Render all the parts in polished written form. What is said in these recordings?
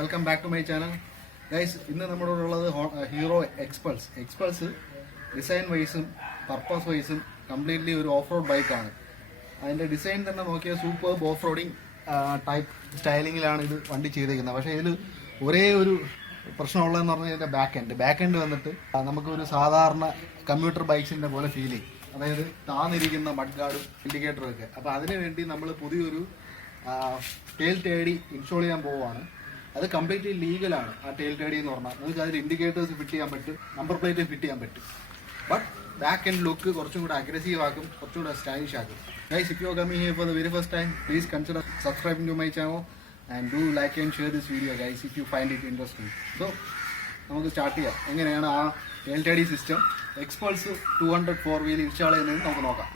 Welcome back to my channel guys. ഇന്ന് നമ്മളോടുള്ളത് Hero Xpulse design വൈസും പർപ്പസ് വൈസും കംപ്ലീറ്റ്ലി ഒരു ഓഫ് റോഡ് ബൈക്കാണ്. അതിൻ്റെ ഡിസൈൻ തന്നെ നോക്കിയാൽ സൂപ്പർ ഓഫ് റോഡിങ് ടൈപ്പ് സ്റ്റൈലിങ്ങിലാണ് ഇത് വണ്ടി ചെയ്തിരിക്കുന്നത്. പക്ഷേ ഇതിൽ ഒരേ ഒരു പ്രശ്നമുള്ളതെന്ന് പറഞ്ഞാൽ ഇതിൻ്റെ ബാക്ക് എൻഡ് വന്നിട്ട് നമുക്കൊരു സാധാരണ കമ്പ്യൂട്ടർ ബൈക്സിൻ്റെ പോലെ ഫീൽ ചെയ്യും. അതായത് താന്നിരിക്കുന്ന മഡ് ഗാർഡും ഇൻഡിക്കേറ്ററും ഒക്കെ. അപ്പോൾ അതിനു വേണ്ടി നമ്മൾ പുതിയൊരു ടെയിൽ ടേഡി ഇൻസ്റ്റോൾ ചെയ്യാൻ പോവുകയാണ്. അത് കംപ്ലീറ്റ്ലി ലീഗലാണ്. ആ ടെയിൽ ടേഡി എന്ന് പറഞ്ഞാൽ നിങ്ങൾക്ക് അതിൽ ഇൻഡിക്കേറ്റേഴ്സ് ഫിറ്റ് ചെയ്യാൻ പറ്റും, നമ്പർ പ്ലേറ്റ് ഫിറ്റ് ചെയ്യാൻ പറ്റും. ബട്ട് ബാക്ക് ആൻഡ് ലുക്ക് കുറച്ചും കൂടെ അഗ്രസീവ് ആക്കും, കുറച്ചും കൂടെ സ്റ്റൈലിഷ് ആക്കും. Guys, if you are coming here for the very first time, please consider subscribing to my channel and do like and share this video guys if you find it interesting. So നമുക്ക് start ചെയ്യാം. എങ്ങനെയാണ് ആ tail tidy system Xpulse 200 4 wheel install ചെയ്യുന്നതെന്ന് നമുക്ക് നോക്കാം.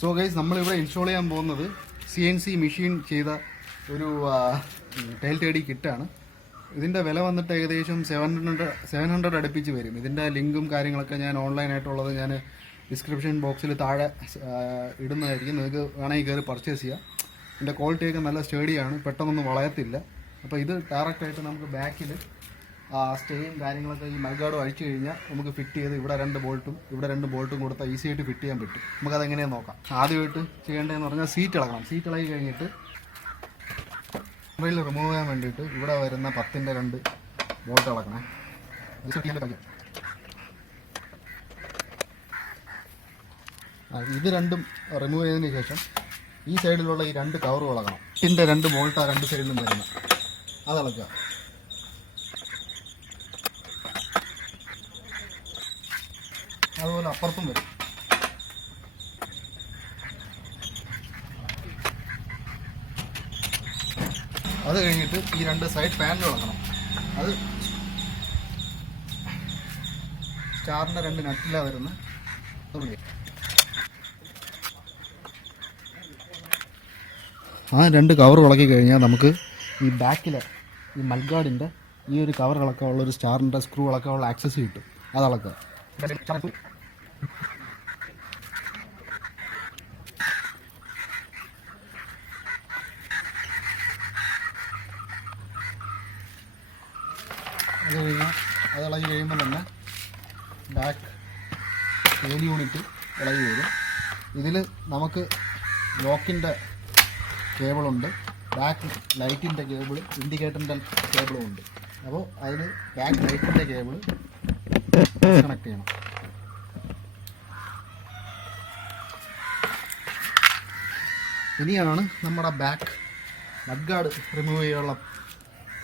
So guys, നമ്മളിവിടെ install ചെയ്യാൻ പോകുന്നത് CNC മെഷീൻ ചെയ്ത ഒരു ടെയിൽ ടേഡി കിറ്റാണ്. ഇതിൻ്റെ വില വന്നിട്ട് ഏകദേശം 700 അടുപ്പിച്ച് വരും. ഇതിൻ്റെ ലിങ്കും കാര്യങ്ങളൊക്കെ ഞാൻ ഓൺലൈനായിട്ടുള്ളത് ഞാൻ ഡിസ്ക്രിപ്ഷൻ ബോക്സിൽ താഴെ ഇടുന്നതായിരിക്കും. നിങ്ങൾക്ക് വേണമെങ്കിൽ കയറി പർച്ചേസ് ചെയ്യാം. ഇതിൻ്റെ ക്വാളിറ്റിയൊക്കെ നല്ല സ്റ്റേഡിയാണ്, പെട്ടെന്നൊന്നും വളയത്തില്ല. അപ്പോൾ ഇത് ഡയറക്റ്റായിട്ട് നമുക്ക് ബാക്കിൽ സ്റ്റേയും കാര്യങ്ങളൊക്കെ ഈ മൾഗാർഡും അഴിച്ചു കഴിഞ്ഞാൽ നമുക്ക് ഫിറ്റ് ചെയ്ത് ഇവിടെ 2 ബോൾട്ടും കൊടുത്താൽ ഈസി ആയിട്ട് ഫിറ്റ് ചെയ്യാൻ പറ്റും. നമുക്കതെങ്ങനെയാണെന്ന് നോക്കാം. ആദ്യമായിട്ട് ചെയ്യേണ്ടതെന്ന് പറഞ്ഞാൽ സീറ്റ് ഇളകണം. സീറ്റ് ഇളകി കഴിഞ്ഞിട്ട് മൊബൈൽ റിമൂവ് ചെയ്യാൻ വേണ്ടിയിട്ട് ഇവിടെ വരുന്ന 10ന്റെ 2 ബോൾട്ട് ഇളക്കണേ. ഇത് രണ്ടും റിമൂവ് ചെയ്തതിന് ശേഷം ഈ സൈഡിലുള്ള ഈ 2 കവറും ഇളകണം. ഇതിൻ്റെ 2 ബോൾട്ട് ആ 2 സൈഡിലും വരുന്ന അത് ഇളക്കുക. അതുപോലെ അപ്പുറത്തും വരും. അത് കഴിഞ്ഞിട്ട് ഈ 2 സൈഡ് പാനൽ ഇളക്കണം. അത് സ്റ്റാറിൻ്റെ 2 നട്ടിലാണ് വരുന്നത്. ആ 2 കവർ ഇളക്കി കഴിഞ്ഞാൽ നമുക്ക് ഈ ബാക്കിലെ ഈ മൾഗാർഡിൻ്റെ ഈ ഒരു കവർ ഇളക്കാനുള്ള ഒരു സ്റ്റാറിൻ്റെ സ്ക്രൂ ഇളക്കാനുള്ള ആക്സസ് കിട്ടും. അത് ഇളക്കുക. അത് ഇളകി കഴിയുമ്പോൾ തന്നെ ബാക്ക് ടെയിൽ യൂണിറ്റ് ഇളകി വരും. ഇതിൽ നമുക്ക് ലോക്കിൻ്റെ കേബിളുണ്ട്, ബാക്ക് ലൈറ്റിൻ്റെ കേബിൾ, ഇൻഡിക്കേറ്ററിൻ്റെ കേബിളും ഉണ്ട്. അപ്പോൾ അതിന് ബാക്ക് ലൈറ്റിൻ്റെ കേബിൾ കണക്ട് ചെയ്യണം. ഇനിയാണ് നമ്മുടെ ബാക്ക് മഡ് ഗാർഡ് റിമൂവ് ചെയ്യാനുള്ള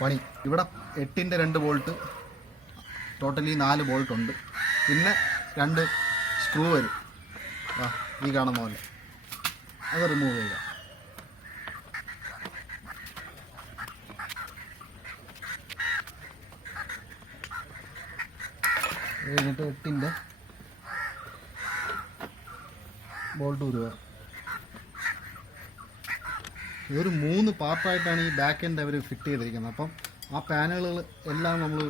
പണി. ഇവിടെ 8ന്റെ 2 ബോൾട്ട്, ടോട്ടലി 4 ബോൾട്ട് ഉണ്ട്. പിന്നെ 2 സ്ക്രൂ വരും, ഈ കാണുന്ന പോലെ. അത് റിമൂവ് ചെയ്യുക. കഴിഞ്ഞിട്ട് 8ന്റെ ബോൾട്ട് ഉരുക. ഇതൊരു 3 പാർട്ടായിട്ടാണ് ഈ ബാക്ക് എൻഡ് അവർ ഫിറ്റ് ചെയ്തിരിക്കുന്നത്. അപ്പം ആ പാനലുകൾ എല്ലാം നമ്മൾ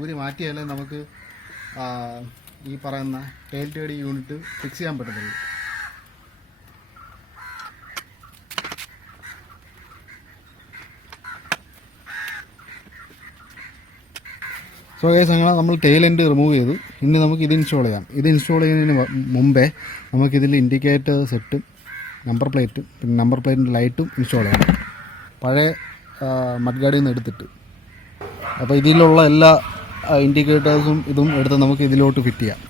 ഊരി മാറ്റിയാലേ നമുക്ക് ഈ പറയുന്ന ടെയിൽ ടേഡി യൂണിറ്റ് ഫിക്സ് ചെയ്യാൻ പറ്റത്തുള്ളൂ. സോ ഗൈസ്, അങ്ങനെ നമ്മൾ ടെയിൽ എൻഡ് റിമൂവ് ചെയ്തു. ഇനി നമുക്ക് ഇത് ഇൻസ്റ്റാൾ ചെയ്യാം. ഇത് ഇൻസ്റ്റാൾ ചെയ്യുന്നതിന് മുമ്പേ നമുക്കിതിൽ ഇൻഡിക്കേറ്റർ സെറ്റും നമ്പർ പ്ലേറ്റും പിന്നെ നമ്പർ പ്ലേറ്റിൻ്റെ ലൈറ്റും ഇൻസ്റ്റാൾ ചെയ്യണം, പഴയ മഡ് ഗാർഡിൽ നിന്ന് എടുത്തിട്ട്. അപ്പോൾ ഇതിലുള്ള എല്ലാ ഇൻഡിക്കേറ്റേഴ്സും ഇതും എടുത്ത് നമുക്ക് ഇതിലോട്ട് ഫിറ്റ് ചെയ്യാം.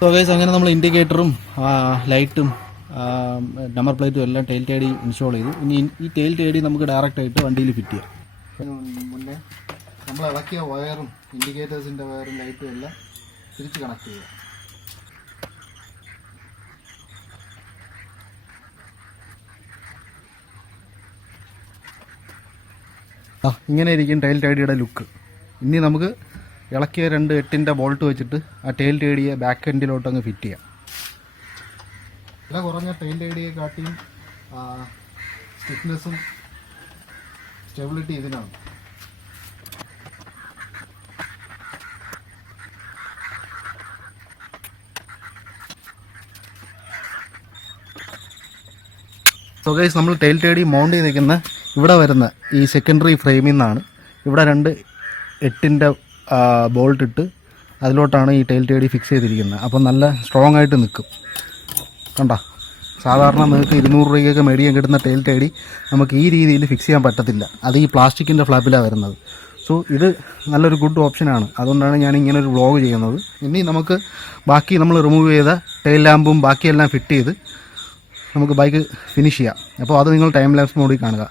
സോ ഗൈസ്, അങ്ങനെ നമ്മൾ ഇൻഡിക്കേറ്ററും ലൈറ്റും നമ്പർ പ്ലേറ്റും എല്ലാം ടെയിൽ ടേഡി ഇൻസ്റ്റാൾ ചെയ്തു. ഇനി ഈ ടെയിൽ ടേഡി നമുക്ക് ഡയറക്റ്റായിട്ട് വണ്ടിയിൽ ഫിറ്റ് ചെയ്യാം. മുന്നേ നമ്മൾ ഇളക്കിയ വയറും ഇൻഡിക്കേറ്റേഴ്സിൻ്റെ വയറും ലൈറ്റും എല്ലാം തിരിച്ച് കണക്ട് ചെയ്യുക. ഇങ്ങനെ ഇരിക്കും ടെയിൽ ടേഡിയുടെ ലുക്ക്. ഇനി നമുക്ക് ഇളക്കിയ 2 8-ൻ്റെ ബോൾട്ട് വെച്ചിട്ട് ആ ടെയിൽ ടേഡിയെ ബാക്ക് എൻഡിലോട്ട് അങ്ങ് ഫിറ്റ് ചെയ്യാം. വില കുറഞ്ഞ ടെയിൽ ടേഡിയെ കാട്ടിയും സ്റ്റിഫ്നെസ്സും സ്റ്റെബിലിറ്റി ഇതിനാണ്. സോ ഗൈസ്, നമ്മൾ ടെയിൽ ടേഡി മൗണ്ട് ചെയ്തിരിക്കുന്ന ഇവിടെ വരുന്ന ഈ സെക്കൻഡറി ഫ്രെയിമിൽ നിന്നാണ്. ഇവിടെ 2 8-ൻ്റെ ബോൾട്ട് ഇട്ട് അതിലോട്ടാണ് ഈ ടെയിൽ ടേഡി ഫിക്സ് ചെയ്തിരിക്കുന്നത്. അപ്പം നല്ല സ്ട്രോങ് ആയിട്ട് നിൽക്കും. കണ്ട, സാധാരണ നിങ്ങൾക്ക് 200 രൂപയ്ക്കൊക്കെ മേടിക്കാൻ കിട്ടുന്ന ടെയിൽ ടേഡി നമുക്ക് ഈ രീതിയിൽ ഫിക്സ് ചെയ്യാൻ പറ്റത്തില്ല. അത് ഈ പ്ലാസ്റ്റിക്കിൻ്റെ ഫ്ലാപ്പിലാണ് വരുന്നത്. സോ ഇത് നല്ലൊരു ഗുഡ് ഓപ്ഷനാണ്. അതുകൊണ്ടാണ് ഞാൻ ഇങ്ങനെ ഒരു വ്ളോഗ് ചെയ്യുന്നത്. ഇനി നമുക്ക് ബാക്കി നമ്മൾ റിമൂവ് ചെയ്ത ടെയിൽ ലാമ്പും ബാക്കിയെല്ലാം ഫിറ്റ് ചെയ്ത് നമുക്ക് ബൈക്ക് ഫിനിഷ് ചെയ്യാം. അപ്പോൾ അത് നിങ്ങൾ ടൈം ലാപ്സ് മോഡിൽ കാണുക.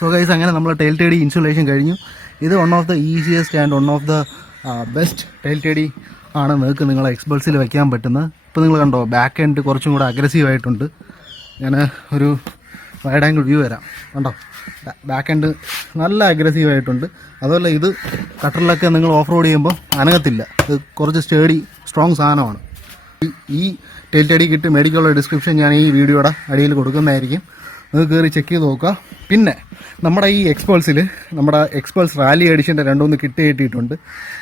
സോ ഗൈസ്, അങ്ങനെ നമ്മൾ ടെയിൽ ടേഡി ഇൻസുലേഷൻ കഴിഞ്ഞു. ഇത് one of the easiest and one of the best tail tidy ആണ് നിങ്ങൾക്ക് നിങ്ങളെ എക്സ്പൾസിൽ വയ്ക്കാൻ പറ്റുന്നത്. ഇപ്പോൾ നിങ്ങൾ കണ്ടോ, ബാക്ക് എൻഡ് കുറച്ചും കൂടെ അഗ്രസീവായിട്ടുണ്ട്. ഞാൻ ഒരു വൈഡ് ആംഗിൾ വ്യൂ വരാം. കണ്ടോ, ബാക്ക് എൻഡ് നല്ല അഗ്രസീവായിട്ടുണ്ട്. അതുപോലെ ഇത് കട്ടറിലൊക്കെ നിങ്ങൾ ഓഫ് റോഡ് ചെയ്യുമ്പോൾ അനങ്ങത്തില്ല. ഇത് കുറച്ച് സ്റ്റേഡി സ്ട്രോങ് സാധനമാണ്. ഈ ടെയിൽ ടേഡി കിറ്റ് മേടിക്കാനുള്ള ഡിസ്ക്രിപ്ഷൻ ഞാൻ ഈ വീഡിയോയുടെ അടിയിൽ കൊടുക്കുന്നതായിരിക്കും. നിങ്ങൾക്ക് കയറി ചെക്ക് ചെയ്ത് നോക്കുക. പിന്നെ നമ്മുടെ ഈ എക്സ്പൾസിൽ നമ്മുടെ എക്സ്പൾസ് റാലി എഡിഷൻ്റെ 2-3 കിറ്റ് കിട്ടിയിട്ടുണ്ട്.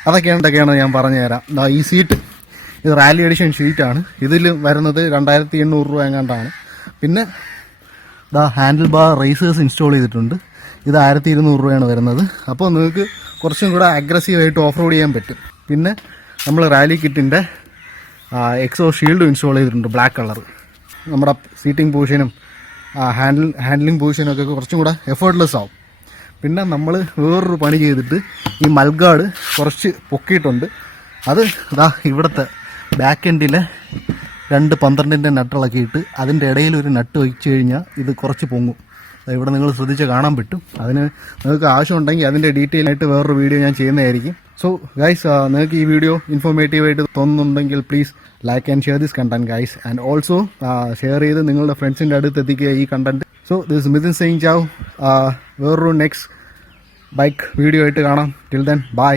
അതൊക്കെയാണ് ഞാൻ പറഞ്ഞുതരാം. ഈ സീറ്റ്, ഇത് റാലി എഡിഷൻ ഷീറ്റാണ്. ഇതിൽ വരുന്നത് 2800 രൂപ എങ്ങാണ്ടാണ്. പിന്നെ ഹാൻഡിൽ ബാർ റേസേഴ്സ് ഇൻസ്റ്റാൾ ചെയ്തിട്ടുണ്ട്. ഇത് 1200 രൂപയാണ് വരുന്നത്. അപ്പോൾ നിങ്ങൾക്ക് കുറച്ചും കൂടെ അഗ്രസീവായിട്ട് ഓഫ് റോഡ് ചെയ്യാൻ പറ്റും. പിന്നെ നമ്മൾ റാലി കിറ്റിൻ്റെ എക്സോ ഷീൽഡ് ഇൻസ്റ്റാൾ ചെയ്തിട്ടുണ്ട്, ബ്ലാക്ക് കളർ. നമ്മുടെ സീറ്റിംഗ് പൊസിഷനും ഹാൻഡ്ലിംഗ് പൊസിഷനൊക്കെ കുറച്ചും കൂടെ എഫേർട്ട്ലെസ് ആവും. പിന്നെ നമ്മൾ വേറൊരു പണി ചെയ്തിട്ട് ഈ മൽഗാർഡ് കുറച്ച് പൊക്കിയിട്ടുണ്ട്. അത് ഇവിടുത്തെ ബാക്ക് എൻഡിലെ 2 12-ൻ്റെ നട്ടിളക്കിയിട്ട് അതിൻ്റെ ഇടയിൽ ഒരു നട്ട് വെച്ച് കഴിഞ്ഞാൽ ഇത് കുറച്ച് പൊങ്ങും. ഇവിടെ നിങ്ങൾ ശ്രദ്ധിച്ച് കാണാൻ പറ്റും. അതിന് നിങ്ങൾക്ക് ആവശ്യമുണ്ടെങ്കിൽ അതിൻ്റെ ഡീറ്റെയിൽ ആയിട്ട് വേറൊരു വീഡിയോ ഞാൻ ചെയ്യുന്നതായിരിക്കും. സോ ഗൈസ്, നിങ്ങൾക്ക് ഈ വീഡിയോ ഇൻഫോർമേറ്റീവായിട്ട് തോന്നുന്നുണ്ടെങ്കിൽ please like and share this content guys. And also share ചെയ്ത് നിങ്ങളുടെ ഫ്രണ്ട്സിൻ്റെ അടുത്ത് എത്തിക്കുക ഈ content. So this Mithun saying ചാവ്. വേറൊരു നെക്സ്റ്റ് ബൈക്ക് വീഡിയോ ആയിട്ട് കാണാം. Till then by.